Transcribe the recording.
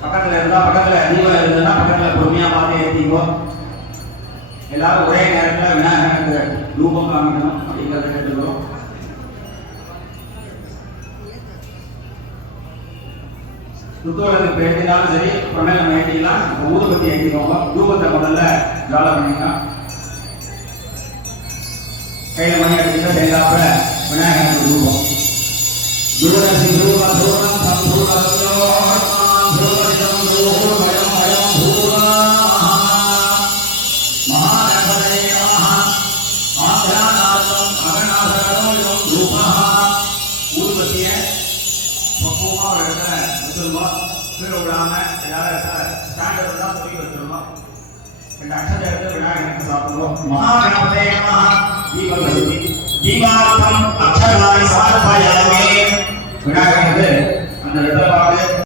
பக்கத்துல இருந்தா பக்கத்துல அதிகம் இருந்ததுன்னா பக்கத்துல பொறுமையா பார்த்து ஏற்றிக்கோ. எல்லாரும் ஒரே நேரத்தில் விநாயகனுக்கு ரூபம் காமிக்கணும் அப்படிங்கிறத கேட்டுக்கிறோம். சுத்தோலத்துக்கு ஏற்றினாலும் சரி, பொண்ணை நம்ம ஏற்றிக்கலாம். ஊதுபத்தி ஏற்றிக்கோங்க. ரூபத்தை முதல்ல ஜாலா பண்ணிக்கலாம். கையில மணி அடிச்சுட்டா சேர்ந்தாப்புல விநாயகனுக்கு ரூபம். துருவசி துருவ துருவம் சம்பூர்ணோ துருவம் துருவயம் அயம் பூர்ண மகாகணபதே நமஹ ஆத்யாநாதம் அகநாதகரோயம் ரூபஹ. ஊதுபத்திய பக்குவமா ஒரு இடத்துல வச்சிருந்தோம். கீழே விடாம எல்லாரும் ஸ்டாண்டர்ட் தான் சொல்லி வச்சிருந்தோம். ரெண்டு அக்ஷதை எடுத்து விநாயகனுக்கு சாப்பிடுவோம். மகாகணபதே நமஹ தீபகசி தீபார்த்தம் அக்ஷராணி சமர்ப்பயாமி. விநாயகனுக்கு அந்த இடத்துல பார்த்து